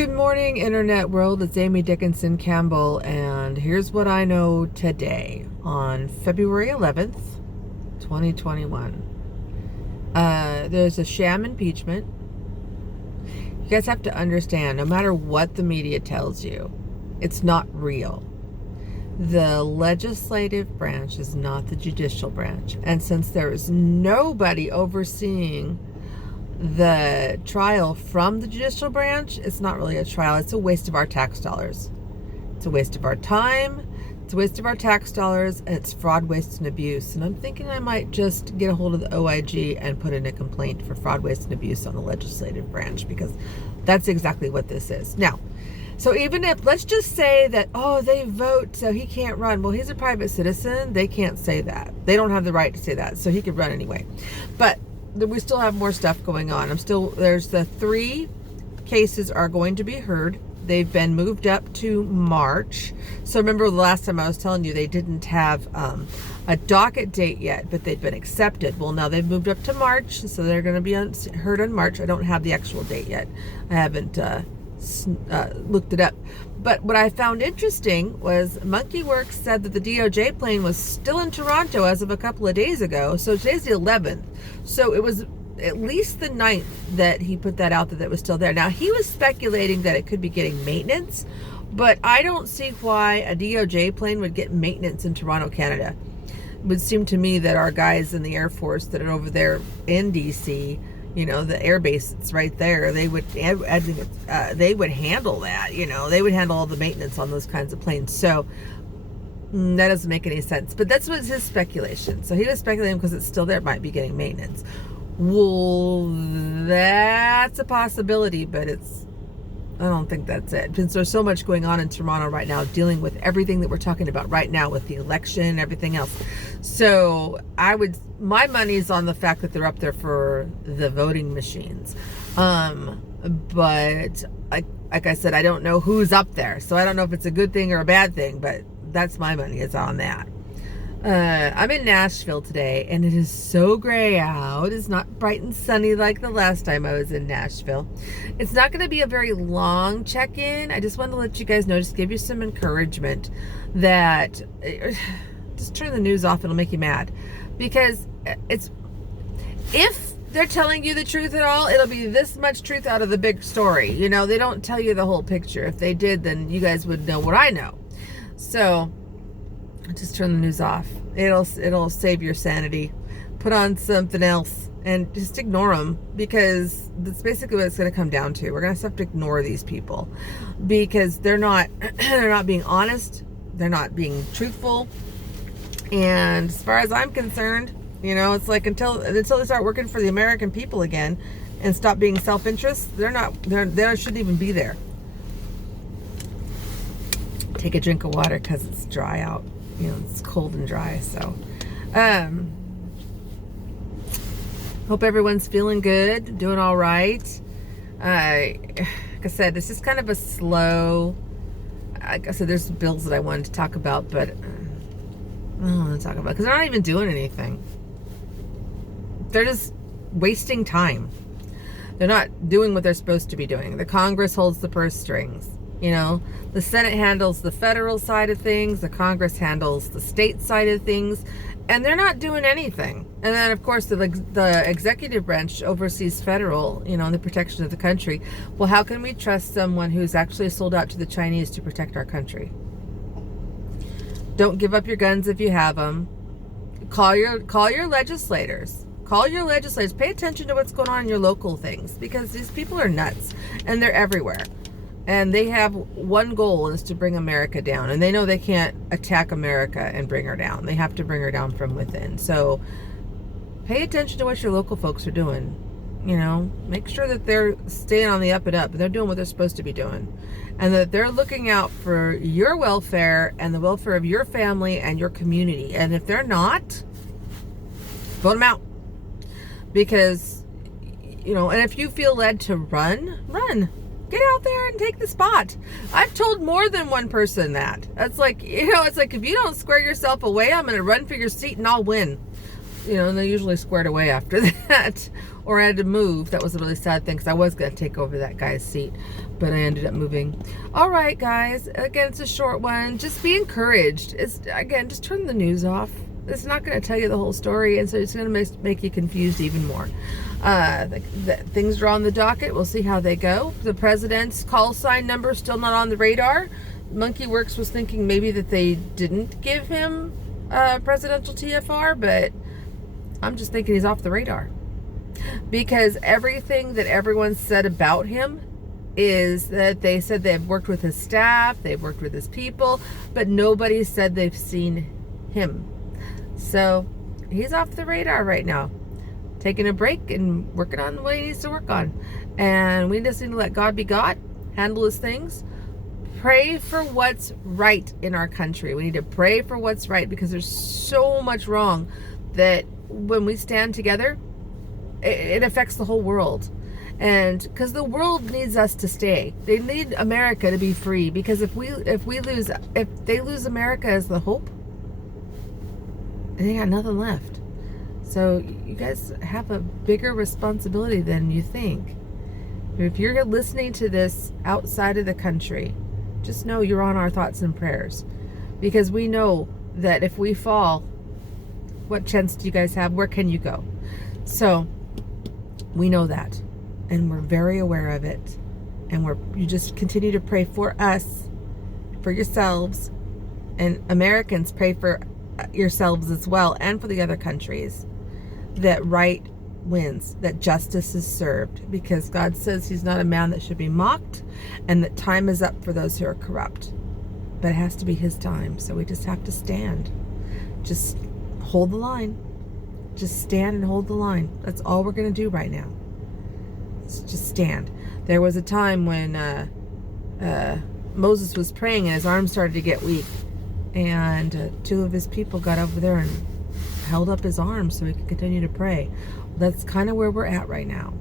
Good morning, Internet world. It's Amy Dickinson Campbell, and here's what I know today on February 11th, 2021. There's a sham impeachment. You guys have to understand, no matter what the media tells you, it's not real. The legislative branch is not the judicial branch. And since there is nobody overseeing the trial from the judicial branch, it's not really a trial. It's a waste of our tax dollars. It's a waste of our time. It's a waste of our tax dollars, and it's fraud, waste, and abuse. And I'm thinking I might just get a hold of the OIG and put in a complaint for fraud, waste, and abuse on the legislative branch, because that's exactly what this is. Now, so even if, let's just say that, oh, they vote so he can't run. Well, he's a private citizen. They can't say that. They don't have the right to say that. So he could run anyway. But we still have more stuff going on. There's the 3 cases are going to be heard. They've been moved up to March. So remember the last time I was telling you they didn't have a docket date yet, but they'd been accepted. Well, now they've moved up to March, so they're going to be heard in March. I don't have the actual date yet. I haven't looked it up. But what I found interesting was MonkeyWorks said that the DOJ plane was still in Toronto as of a couple of days ago. So today's the 11th. So it was at least the 9th that he put that out, that it was still there. Now, he was speculating that it could be getting maintenance, but I don't see why a DOJ plane would get maintenance in Toronto, Canada. It would seem to me that our guys in the Air Force that are over there in DC, you know, the air base that's right there, they would handle that, you know, they would handle all the maintenance on those kinds of planes. So that doesn't make any sense, but that's what his speculation. So he was speculating because it's still there, it might be getting maintenance. Well, that's a possibility, but I don't think that's it. Since there's so much going on in Toronto right now, dealing with everything that we're talking about right now with the election and everything else. So my money's on the fact that they're up there for the voting machines. But like I said, I don't know who's up there. So I don't know if it's a good thing or a bad thing, but that's my money is on that. I'm in Nashville today, and it is so gray out. It's not bright and sunny like the last time I was in Nashville. It's not going to be a very long check-in. I just wanted to let you guys know, just give you some encouragement that just turn the news off. It'll make you mad, because if they're telling you the truth at all, it'll be this much truth out of the big story. You know, they don't tell you the whole picture. If they did, then you guys would know what I know. So just turn the news off. It'll save your sanity. Put on something else and just ignore them, because that's basically what it's going to come down to. We're going to have to ignore these people because they're not being honest. They're not being truthful. And as far as I'm concerned, you know, it's like until they start working for the American people again and stop being self-interest, they shouldn't even be there. Take a drink of water because it's dry out. You know, it's cold and dry. So hope everyone's feeling good, doing all right. Like I said, this is kind of a slow, like I said, there's bills that I wanted to talk about, but I don't want to talk about because they're not even doing anything. They're just wasting time. They're not doing what they're supposed to be doing. The Congress holds the purse strings. You know, the Senate handles the federal side of things. The Congress handles the state side of things. And they're not doing anything. And then, of course, the executive branch oversees federal, you know, and the protection of the country. Well, how can we trust someone who's actually sold out to the Chinese to protect our country? Don't give up your guns if you have them. Call your legislators. Call your legislators. Pay attention to what's going on in your local things, because these people are nuts and they're everywhere. And they have one goal, is to bring America down. And they know they can't attack America and bring her down. They have to bring her down from within. So pay attention to what your local folks are doing. You know, make sure that they're staying on the up and up. And they're doing what they're supposed to be doing. And that they're looking out for your welfare and the welfare of your family and your community. And if they're not, vote them out. Because, you know, and if you feel led to run. Get out there and take the spot. I've told more than one person that. It's like, you know, it's like, if you don't square yourself away, I'm going to run for your seat and I'll win. You know, and they're usually squared away after that. or I had to move. That was a really sad thing because I was going to take over that guy's seat, but I ended up moving. All right, guys. Again, it's a short one. Just be encouraged. Again, just turn the news off. It's not going to tell you the whole story, and so it's going to make you confused even more. Things are on the docket. We'll see how they go. The president's call sign number is still not on the radar. Monkey Works was thinking maybe that they didn't give him presidential TFR, but I'm just thinking he's off the radar. Because everything that everyone said about him is that they said they've worked with his staff, they've worked with his people, but nobody said they've seen him. So he's off the radar right now, taking a break and working on what he needs to work on. And we just need to let God be God, handle his things, pray for what's right in our country. We need to pray for what's right because there's so much wrong that when we stand together, it affects the whole world. And because the world needs us to stay, they need America to be free. Because if they lose America as the hope, they got nothing left. So you guys have a bigger responsibility than you think. If you're listening to this outside of the country, just know you're on our thoughts and prayers, because we know that if we fall, what chance do you guys have? Where can you go? So we know that, and we're very aware of it, and you just continue to pray for us, for yourselves, and Americans, pray for yourselves as well, and for the other countries, that right wins, that justice is served, because God says he's not a man that should be mocked, and that time is up for those who are corrupt. But it has to be his time, so we just have to stand. Just hold the line. Just stand and hold the line. That's all we're going to do right now. Let's just stand. There was a time when Moses was praying and his arms started to get weak, and two of his people got over there and held up his arms so he could continue to pray. That's kind of where we're at right now.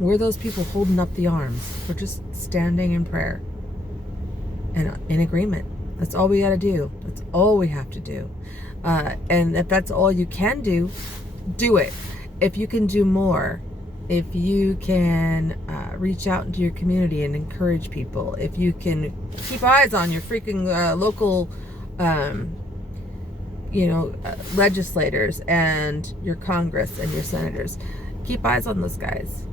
We're those people holding up the arms. We're just standing in prayer and in agreement. That's all we got to do. That's all we have to do. And if that's all you can do, do it. If you can do more, if you can reach out into your community and encourage people, if you can keep eyes on your freaking local legislators and your Congress and your senators, keep eyes on those guys.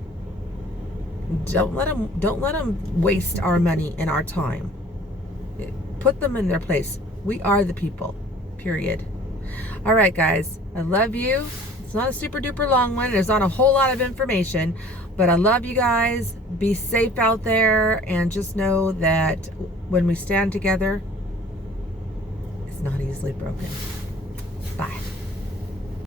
Don't let them waste our money and our time. Put them in their place. We are the people, period. All right, guys, I love you. It's not a super duper long one. There's not a whole lot of information, but I love you guys. Be safe out there, and just know that when we stand together, it's not easily broken. Bye.